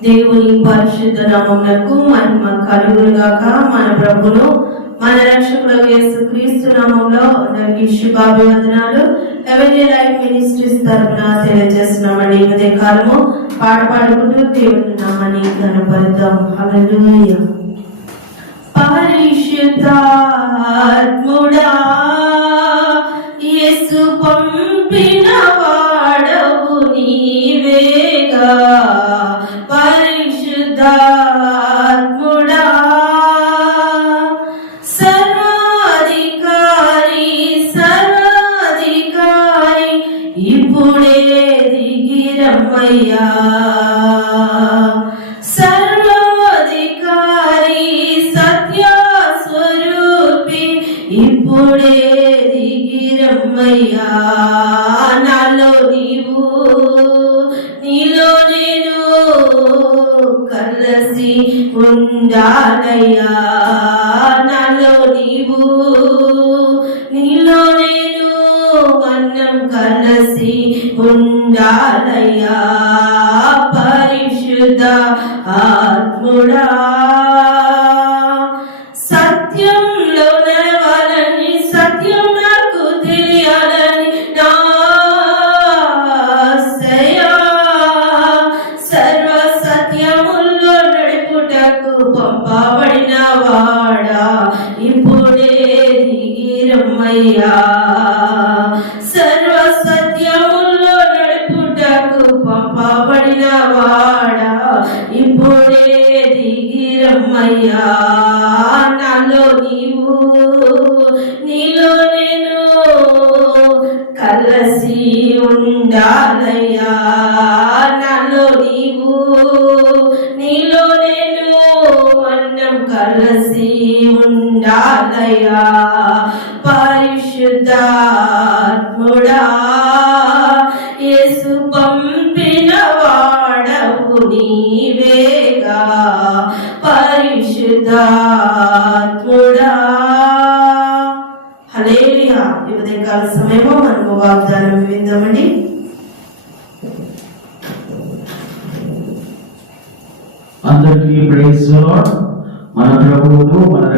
దేవుని పరిశుద్ధ నామములకు మహిమ కలుగునుగాక. మన ప్రభును మన రక్షకుడు యేసు క్రీస్తు నామంలో అందరికీ శుభాభివందనాలు. ఎవరి లైఫ్ మినిస్ట్రీస్ తరఫున తెలియజేస్తున్నామండి ఇదే కాలము పాట పాడుకుంటూ దేవుని నామని కనపడతాం హల్లెలూయా. పరిశుద్ధాత్ముడా పరిశుద్ధాత్ముడా ఉండాలయ్యా పరిశుద్ధ ఆత్ముడా. సత్యంలో నడవాలని సత్యం నాకు తెలియాలని నా సర్వ సత్యముల్లో నడుపుటకు పంపబడిన వాడా ఇప్పుడే దిగిరమ్మయ్యా సర్వ బ్రహ్మయ్యా నాలో నీవు నీలో నేను కలసి ఉండాలయ్యా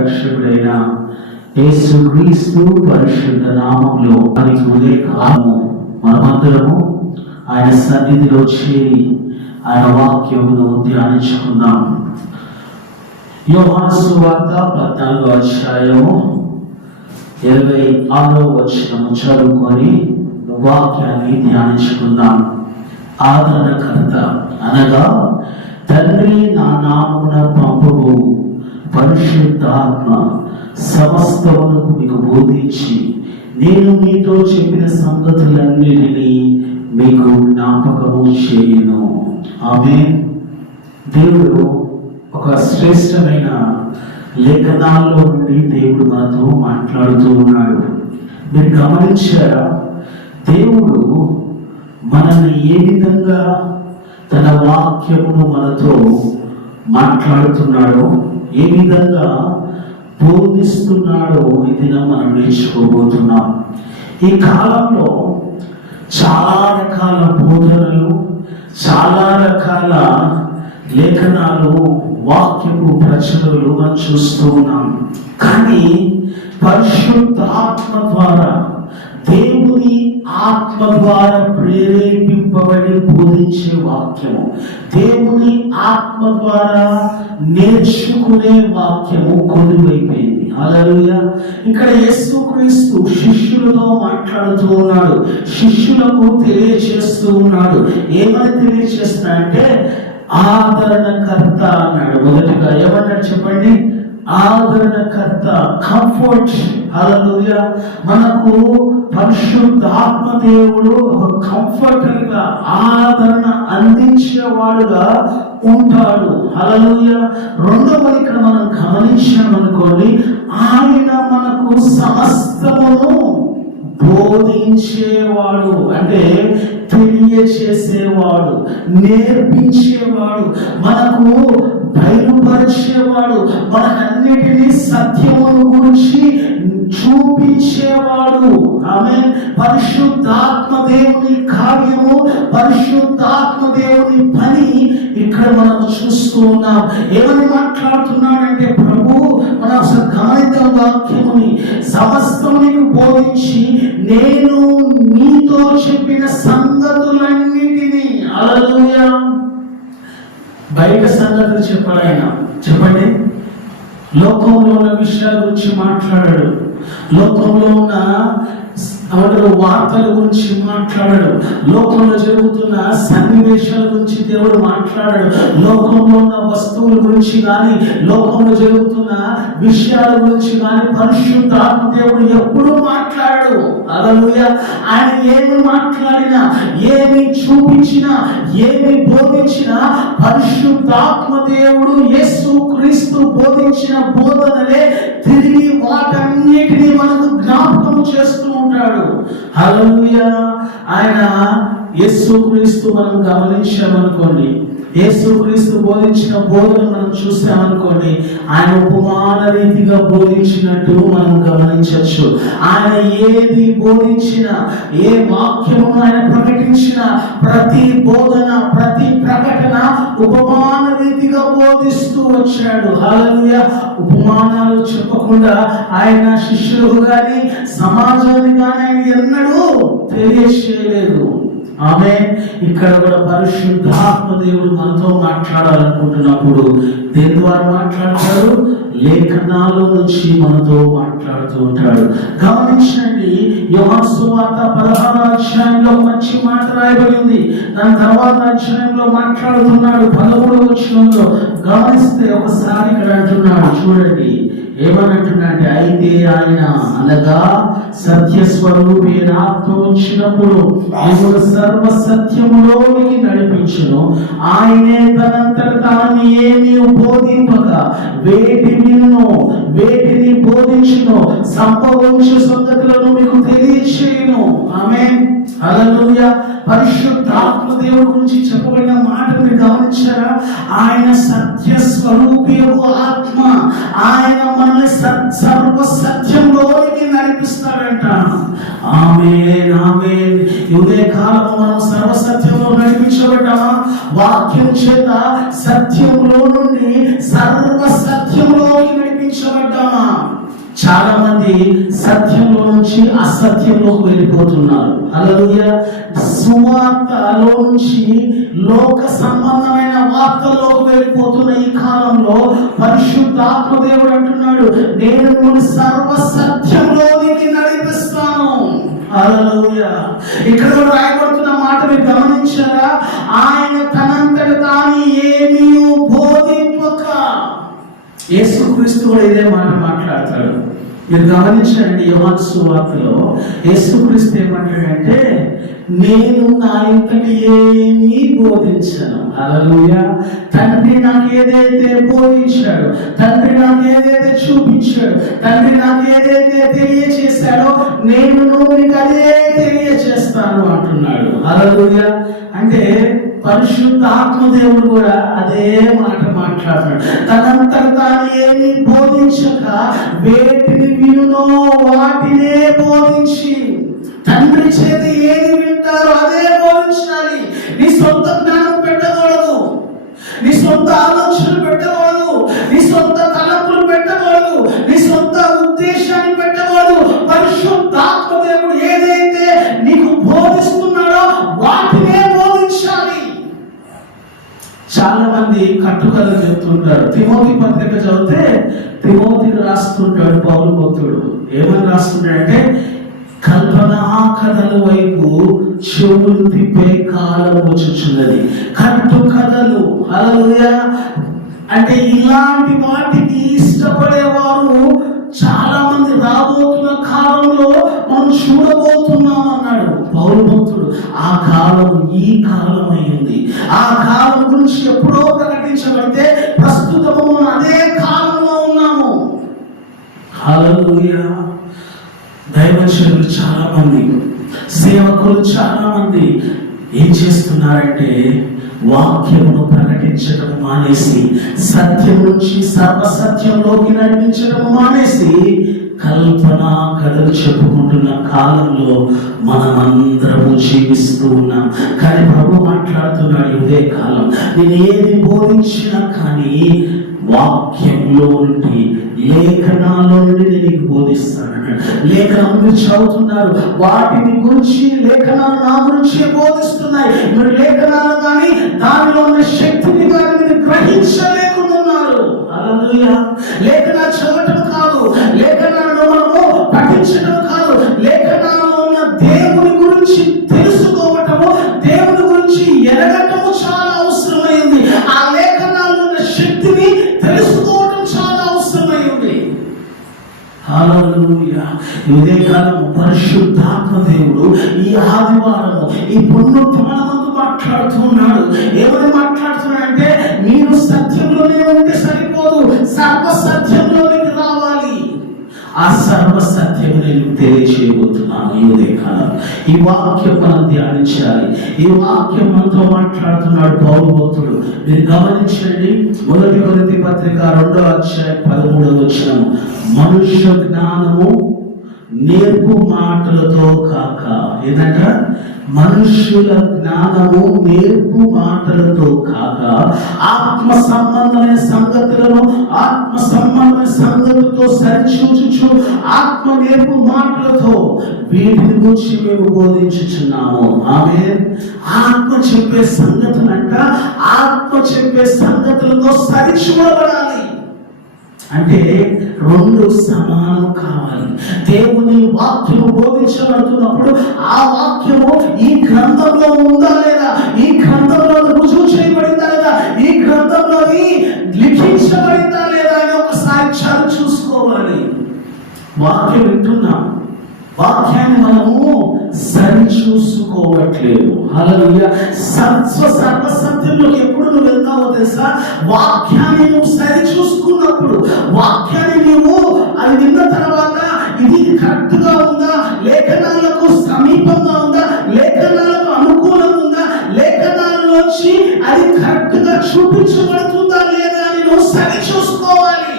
రక్షకుడైన యేసుక్రీస్తు పరిశుద్ధ నామంలో అది ఉదయ కాలము మనమందరము ఆయన సన్నిధిలో చేరి ఆయన వాక్యమును ధ్యానించుకుందాం. యోహాను సువార్త పద్నాలుగో అధ్యాయము ఇరవై ఆరో వచనము చదువుకొని వాక్యాన్ని ధ్యానించుకుందాం. ఆదరణకర్త అనగా తండ్రి నా నామున పరిశుద్ధ పరిశుద్ధాత్మ సమస్తమునకు మీకు బోధించి నేను మీతో చెప్పిన సంగతులన్నిటినీ మీకు జ్ఞాపకము చేయను. ఆమె దేవుడు ఒక శ్రేష్టమైన లేఖనాల్లో నుండి దేవుడు మనతో మాట్లాడుతూ ఉన్నాడు. మీరు గమనించారా? దేవుడు మనల్ని ఏ విధంగా తన వాక్యమును మనతో మాట్లాడుతున్నాడో ఏ విధంగా బోధిస్తున్నాడో ఈ దినం మనం నేర్చుకోబోతున్నాం. ఈ కాలంలో చాలా రకాల బోధనలు చాలా రకాల లేఖనాలు వాక్యపు ప్రచురలు మనం చూస్తూ ఉన్నాం. కానీ పరిశుద్ధాత్మ ద్వారా దేవుని ఆత్మ ద్వారా ప్రేరేపింపబడి బోధించే వాక్యము. దేవుని ఆత్మ ద్వారా నేర్చుకునే వాక్యము కొలువైపోయింది. అలా ఇక్కడ యేసుక్రీస్తు శిష్యులతో మాట్లాడుతూ ఉన్నాడు. శిష్యులకు తెలియచేస్తూ ఉన్నాడు. ఏమని తెలియచేస్తున్నాడంటే ఆదరణకర్త అన్నాడు. మొదటిగా ఏమన్నాడు చెప్పండి? ఆదరణకర్త కంఫర్ట్ అలా మనకు పరిశుద్ధాత్మ దేవుడు ఒక కంఫర్టర్గా ఆదరణ అందించేవాడుగా ఉంటాడు. అలలుయ రెండవది ఇక్కడ మనం గమనించామనుకోండి ఆయన మనకు సమస్తమును బోధించేవాడు అంటే తెలియచేసేవాడు నేర్పించేవాడు మనకు బయలుపరిచేవాడు మనకన్నిటినీ సత్యమును గురించి చూపించేవాడు. ఆమె పరిశుద్ధాత్మ దేవుని కార్యము పరిశుద్ధాత్మ దేవుని పని ఇక్కడ మనం చూస్తూ ఉన్నాం. ఏమని మాట్లాడుతున్నాడంటే ప్రభు మన అసలు గమనిద్దాం వాక్యముని సమస్తమునికి బోధించి నేను నీతో చెప్పిన సంగతులన్నిటినీ అలలుయా బయట సంగతులు చెప్పాడు చెప్పండి. లోకంలో ఉన్న విషయాల గురించి మాట్లాడాడు. లోకంలో ఉన్న కాబట్టి వార్తల గురించి మాట్లాడాడు. లోకంలో జరుగుతున్న సన్నివేశాల గురించి దేవుడు మాట్లాడాడు. లోకంలో ఉన్న వస్తువుల గురించి కానీ లోకంలో జరుగుతున్న విషయాల గురించి కానీ పరిశుద్ధాత్మ దేవుడు ఎప్పుడు మాట్లాడు అలలుయ ఆయన ఏమి మాట్లాడినా ఏమి చూపించినా ఏమి బోధించినా పరిశుద్ధాత్మ దేవుడు యేసు క్రీస్తు బోధించిన బోధనలే తిరిగి వాటన్నిటినీ మనకు జ్ఞాపకం చేస్తూ ఉంటాడు. ఆయన యేసుక్రీస్తు మనం గమనించామనుకోండి యేసుక్రీస్తు బోధించిన బోధన మనం చూసామనుకోండి ఆయన ఉపమాన రీతిగా బోధించినట్టు మనం గమనించవచ్చు. ఆయన ఏది బోధించినా ఏ వాక్యము ఆయన ప్రకటించిన ప్రతి బోధన ప్రతి ప్రకటన ఉపమాన రీతిగా బోధిస్తూ వచ్చాడు. హాలయ ఉపమానాలు చెప్పకుండా ఆయన శిష్యులకు కానీ సమాజానికి కానీ ఆయన ఎన్నడూ తెలియచేయలేదు. ఆమె ఇక్కడ కూడా పరిశుద్ధాత్మ దేవుడు మనతో మాట్లాడాలనుకుంటున్నప్పుడు దేని ద్వారా మాట్లాడతాడు? లేఖనాలు నుంచి మనతో మాట్లాడుతూ ఉంటాడు. గమనించండి యోహాసు వార్త పదహారు అధ్యాయంలో మంచి మాట రాయబడింది. దాని తర్వాత అధ్యాయంలో మాట్లాడుతున్నాడు. పదమూడు వచ్చినంలో గమనిస్తే ఒకసారి ఇక్కడ అంటున్నాడు చూడండి. ఏమనంటున్నాడంటే అయితే ఆయన అనగా సత్య స్వరూపి ఆత్మ వచ్చినప్పుడు మిమ్మల్ని సర్వ సత్యములోనికి నడిపించును. ఆయనే తనంతట తాను ఏమి బోధింపక వేటి నిన్ను వేటిని బోధించును. సంభవించు సంగతులను మీకు తెలియచేయను. ఆమె హల్లెలూయ. పరిశుద్ధాత్మ దేవుడి గురించి చెప్పబడిన మాట మీరు గమనించారా? ఆయన సత్య స్వరూపియము ఆత్మ. ఆయన మనల్ని సర్వ సత్యంలోనికి నడిపిస్తాడంట ఆమె ఆమె ఉదయ కాలం మనం సర్వ సత్యంలో నడిపించబడ్డామా? వాక్యం చేత సత్యంలో నుండి సర్వ సత్యంలోకి నడిపించబడ్డామా? చాలా మంది సత్యంలో నుంచి అసత్యంలోకి వెళ్ళిపోతున్నారు. అలలుయ సువార్తలో నుంచి లోక సంబంధమైన వార్తలోకి వెళ్ళిపోతున్న ఈ కాలంలో పరిశుద్ధాత్మ దేవుడు అంటున్నాడు నేను సర్వ సత్యంలోనికి నడిపిస్తాను. అలలుయ ఇక్కడ రాయబడుతున్న మాట మీరు గమనించారా? ఆయన తనంతట తాను ఏమీ బోధింపక. యేసుక్రీస్తు కూడా ఇదే మాట మాట్లాడతాడు. మీరు గమనించండి యోహాను వార్తలో యేసుక్రీస్తు ఏమంటాడంటే నేను నా ఇంతటి ఏమీ బోధించను. అలలుయ తండ్రి నాకు ఏదైతే బోధించాడు తండ్రి నాకు ఏదైతే చూపించాడు తండ్రి నాకు ఏదైతే తెలియచేశాడో నేను నీకు అదే తెలియచేస్తాను అంటున్నాడు. అలలుయ అంటే పరిశుద్ధ ఆత్మదేవుడు కూడా అదే మాట మాట్లాడతాడు తనంతట తాను ఏమి బోధించక వేటిని వినునో వాటినే బోధించి తండ్రి చేత ఏది వింటారో అదే బోధించాలి. నీ సొంత జ్ఞానం పెట్టకూడదు. నీ సొంత ఆలోచన మంది కట్టుకథలు చెప్తుంటారు తిమోతి పత్రిక చదివితే తిమోతి రాస్తుంటాడు పౌరు భక్తుడు. ఏమని రాస్తుంటాడంటే కల్పనా కథల వైపు చెవులు తిప్పే కాలం వచ్చుచున్నది. కట్టు కథలు అలా అంటే ఇలాంటి వాటికి ఇష్టపడేవారు చాలా మంది రాబోతున్న కాలంలో మనం చూడబోతున్నాం అన్నాడు పౌరు భక్తుడు. ఆ కాలం ఈ కాలం అయింది ఆ కాలం గురించి ఎప్పుడో హల్లెలూయా దైవచనులు చాలా మంది సేవకులు చాలా మంది ఏం చేస్తున్నారంటే వాక్యమును ప్రకటించడం మానేసి సత్యం నుంచి సర్వసత్యంలోకి నడిపించడం మానేసి కల్పన కథలు చెప్పుకుంటున్న కాలంలో మనమందరము జీవిస్తూ ఉన్నాం. కానీ ప్రభు మాట్లాడుతున్నాడు ఇదే కాలం. నేను ఏది బోధించినా కానీ వాక్యంలో నుండి లేఖనాల్లో నుండి నేను నీకు బోధిస్తాను లేఖనం మీరు చదువుతున్నారు. వాటిని గురించి లేఖనాలు నా గురించి బోధిస్తున్నాయి. మీరు లేఖనాలు కానీ దానిలో ఉన్న శక్తిని కానీ మీరు గ్రహించలేకున్నారు. లేఖన లేఖనాలు చదవటం కాదు. లేఖనాలను మనము పఠించడం హల్లెలూయా ఇదే కాలం పరిశుద్ధాత్మ దేవుడు ఈ ఆదివారం ఈ పునరుత్థానమందు మాట్లాడుతున్నాడు ఏమని మాట్లాడుతున్నాడంటే మీరు సత్యంలోనే ఉంటే సరిపోదు. సర్వ సత్యంలోనికి రావాలి. ఆ సర్వ సత్యము నేను తెలియచేయబోతున్నాను ఈ ఉదయకాలం ఈ వాక్యం మనం ధ్యానించాలి. ఈ వాక్యం మనతో మాట్లాడుతున్నాడు పౌరభక్తుడు మీరు గమనించండి. మొదటి కొరింథీ పత్రిక రెండో అధ్యాయం పదమూడవ వచ్చిన మనుష్య జ్ఞానము నేర్పు మాటలతో కాక ఏంటంట మనుష్యుల జ్ఞానము నేర్పు మాటలతో కాక ఆత్మ సంబంధమైన సంగతులను ఆత్మ సంబంధమైన సంగతులతో సరిచూచుచు ఆత్మ నేర్పు మాటలతో వీటిని గురించి మేము బోధించుచున్నాము. ఆమె ఆత్మ చెప్పే సంగతులంట ఆత్మ చెప్పే సంగతులతో సరిచూడబడాలి. అంటే రెండు సమానం కావాలి. దేవుని వాక్యము బోధించబడుతున్నప్పుడు ఆ వాక్యము ఈ గ్రంథంలో ఉందా లేదా? ఈ గ్రంథంలో రుజువు చేయబడిందా లేదా? ఈ గ్రంథంలో లిఖించబడిందా లేదా అని ఒకసారి చదువు చూసుకోవాలి. వాక్యం వింటున్నాం. వాక్యాన్ని మనము సరి అలా సత్వ సర్వసత్యంలోకి ఎప్పుడు నువ్వు వెళ్తావో తెలుసా? వాక్యాన్ని నువ్వు సరి చూసుకున్నప్పుడు వాక్యాన్ని నువ్వు అది విన్న తర్వాత ఇది కరెక్ట్గా ఉందా? లేఖనాలకు సమీపంగా ఉందా? లేఖనాలకు అనుకూలంగా ఉందా? లేఖనాల్లోంచి అది కరెక్ట్గా చూపించబడుతుందా లేదా అని నువ్వు సరి చూసుకోవాలి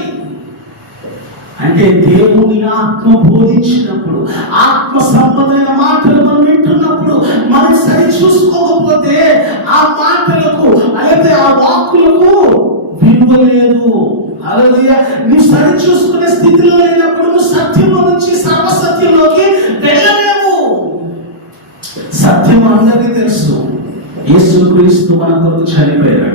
అంటే దేవుని ఆత్మ బోధించినప్పుడు ఆత్మ సంబంధమైన మాటలు మనం వింటున్నప్పుడు మనం సరి చూసుకోకపోతే ఆ మాటలకు అయితే ఆ వాక్కులకు విలువ లేదు. అలాగే నువ్వు సరి చూసుకునే స్థితిలో లేనప్పుడు నువ్వు సత్యంలో నుంచి సర్వసత్యంలోకి వెళ్ళలేవు. సత్యం అందరికీ తెలుసు. యేసు క్రీస్తు మన కొరకు చనిపోయాడు.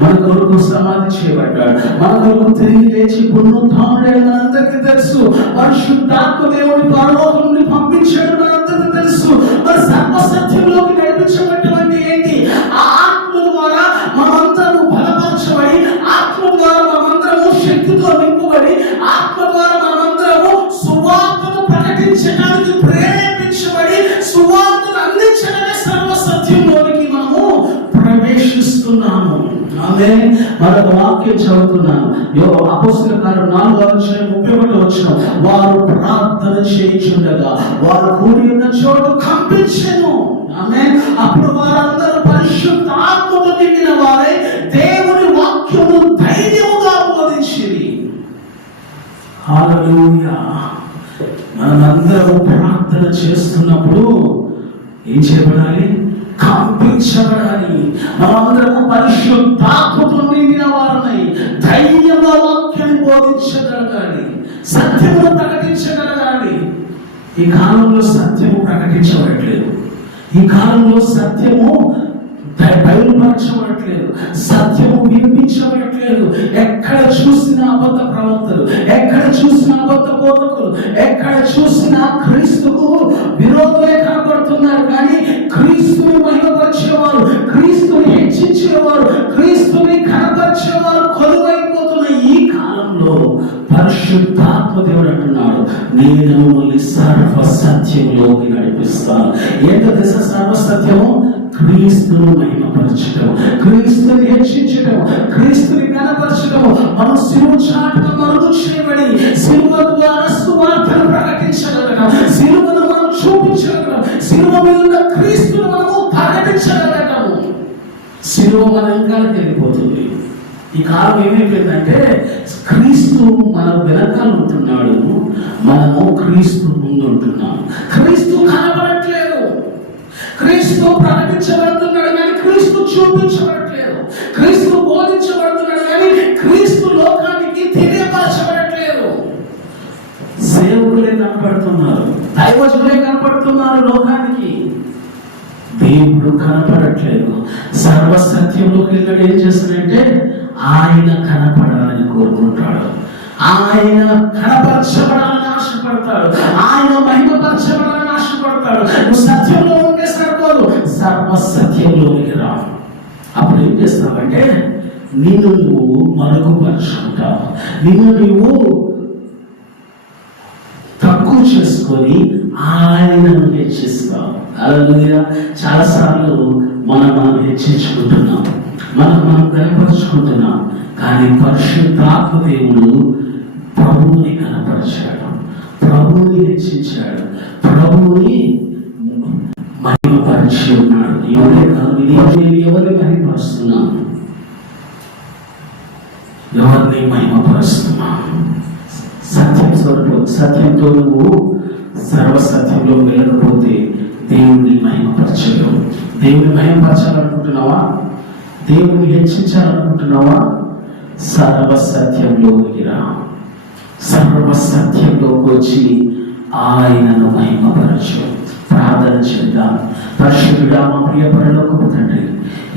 మన కొరకు సమాధి చేయబడ్డాడు మన కొరకు తిరిగి లేచి పునరుద్ధానుడైన మనందరికీ తెలుసు పరిశుద్ధాత్మ దేవుని పరలోకం నుండి పంపించాడు మనందరికీ తెలుసు మరి సర్వసత్యంలోకి నడిపించబడ్డమంటే ఆమె మరొక వాక్యం చదువుతున్నాను. యో అపోస్తుల కార్యం నాలుగు అధ్యాయం ముప్పై ఒకటి వచ్చిన వారు ప్రార్థన చేయించుండగా వారు కూడి ఉన్న చోటు కంపించను. ఆమె అప్పుడు వారందరూ పరిశుద్ధ ఆత్మతో నిండిన వారే దేవుని వాక్యము ధైర్యముగా బోధించింది హల్లెలూయా. మనమందరం ప్రార్థన చేస్తున్నప్పుడు ఏం చేయబడాలి? కంపించబడాలి మనమందరము పరిశుద్ధాత్మతో నిండిన వారమై ధైర్యంగా వాక్యం బోధించగలగాలి. సత్యమును ప్రకటించగలగాలి. ఈ కాలంలో సత్యము ప్రకటించబడట్లేదు. ఈ కాలంలో సత్యము బయ- బయలుపరచబడట్లేదు. సత్యము వినిపించబడట్లేదు. ఎక్కడ చూసిన అబద్ధ ప్రవక్తలు ఎక్కడ చూసిన అబద్ధ బోధకులు ఎక్కడ చూసిన క్రీస్తుకు నేను మిమ్మల్ని సర్వ సత్యంలోకి నడిపిస్తాను. ఏంటో తెలుసా సర్వ సత్యము క్రీస్తును మహిమపరచడం క్రీస్తుని హెచ్చించడం క్రీస్తుని కనపరచడం మనం సిలువ చాటుగా మరుగు చేయబడి సిలువ ద్వారా సువార్తను ప్రకటించగలగడం సిలువను మనం చూపించగలగడం సిలువ మీద క్రీస్తును మనము ప్రకటించగలగడం సిలువ మన ఇంకా తెలిపోతుంది ఈ కాలం ఏమైపోయిందంటే క్రీస్తు మన వెనకాల ఉంటున్నాడు. మనము క్రీస్తు ముందు ఉంటున్నాం క్రీస్తు కనబడట్లేదు. క్రీస్తు ప్రకటించబడుతున్నాడు కానీ క్రీస్తు చూపించబడట్లేదు. క్రీస్తు బోధించబడుతున్నాడు కానీ క్రీస్తు లోకానికి తెలియపరచబడట్లేదు. సేవకులే కనపడుతున్నారు. దైవజులే కనపడుతున్నారు లోకానికి. దేవుడు కనపడట్లేదు. సర్వసత్యంలోకి వెళ్ళాడు. ఏం చేస్తాడంటే ఆయన కనపడాలని కోరుకుంటాడు. ఆయన కనపరచబడాలని ఆశపడతాడు. ఆయన మహిమపరచబడాలని ఆశపడతాడు. నువ్వు సత్యంలో ఉంటే సరిపోదు. సర్వ సత్యంలోనికి రా అప్పుడు ఏం చేస్తావంటే నిన్ను నువ్వు మరుగుపరుచుకుంటావు. నిన్ను నువ్వు తక్కువ చేసుకొని ఆయనను హెచ్చిస్తావు అలా చాలాసార్లు మనం మనం హెచ్చించుకుంటున్నాం మనం మనం కనపరుచుకుంటున్నాం కానీ పరిశుద్ధాత్మ దేవుడు ప్రభువుని కనపరిచాడు. ప్రభువుని హెచ్చించాడు ప్రభువుని మహిమపరిచి ఉన్నాడు. ఎవరే కాదు నేను ఎవరిని మహిమపరుస్తున్నాను? ఎవరిని మహిమపరుస్తున్నాను? సత్యం స్వరూపం సత్యంతో నువ్వు సర్వసత్యంలో వెళ్ళకపోతే దేవుడిని మహిమపరచలేవు. దేవుని మహిమపరచాలనుకుంటున్నావా? దేవుని హెచ్చించాలనుకుంటున్నావా? సర్వసత్యంలోకి రా సర్వసత్యంలోకి వచ్చి ఆయనను మహిమపరచు. ప్రార్థన చేద్దాం. పరిశుద్ధుడా మా ప్రియ పరలోకపు తండ్రి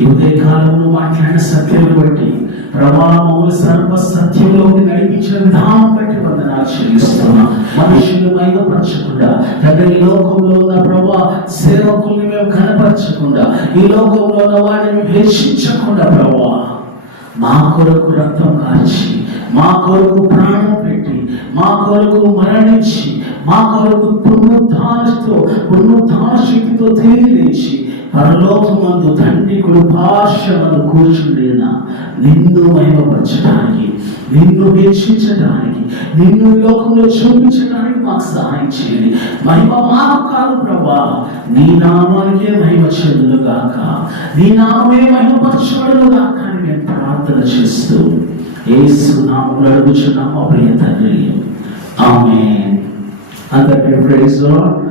ఈ ఉదయ కాలంలో మాట్లాడిన సత్యాన్ని బట్టి ప్రభావములు సర్వ సత్యంలోకి నడిపించిన విధానం బట్టి వందనాలు చెల్లిస్తున్నాం. మనుషులు మైమపరచకుండా తండ్రి ఈ లోకంలో ఉన్న ప్రభా సేవకుల్ని మేము కనపరచకుండా ఈ లోకంలో ఉన్న వారిని మేము హెచ్చించకుండా ప్రభా మా కొరకు రక్తం కార్చి మా కొరకు ప్రాణం పెట్టి మా కొరకు మరణించి మా కొరకు పునరుద్ధానతో పునరుద్ధాన శక్తితో తిరిగి లేచి పరలోకమందు తండ్రి కృపాశమను కూర్చుండిన? నిన్ను మహిమపరచడానికి నిన్ను హెచ్చించడానికి నిన్ను లోకంలో చూపించడానికి మాకు సహాయం చేయండి. మహిమ మాకు కాదు ప్రభా. నీ నామానికే మహిమ చెందును గాక నీ నామే మహిమపరచబడును గాక అని మేము ప్రార్థన చేస్తూ ఏసు నామములో అడుగుచున్నాము ప్రియ తండ్రి. ఆమె అందరికీ ప్రైజ్ లార్డ్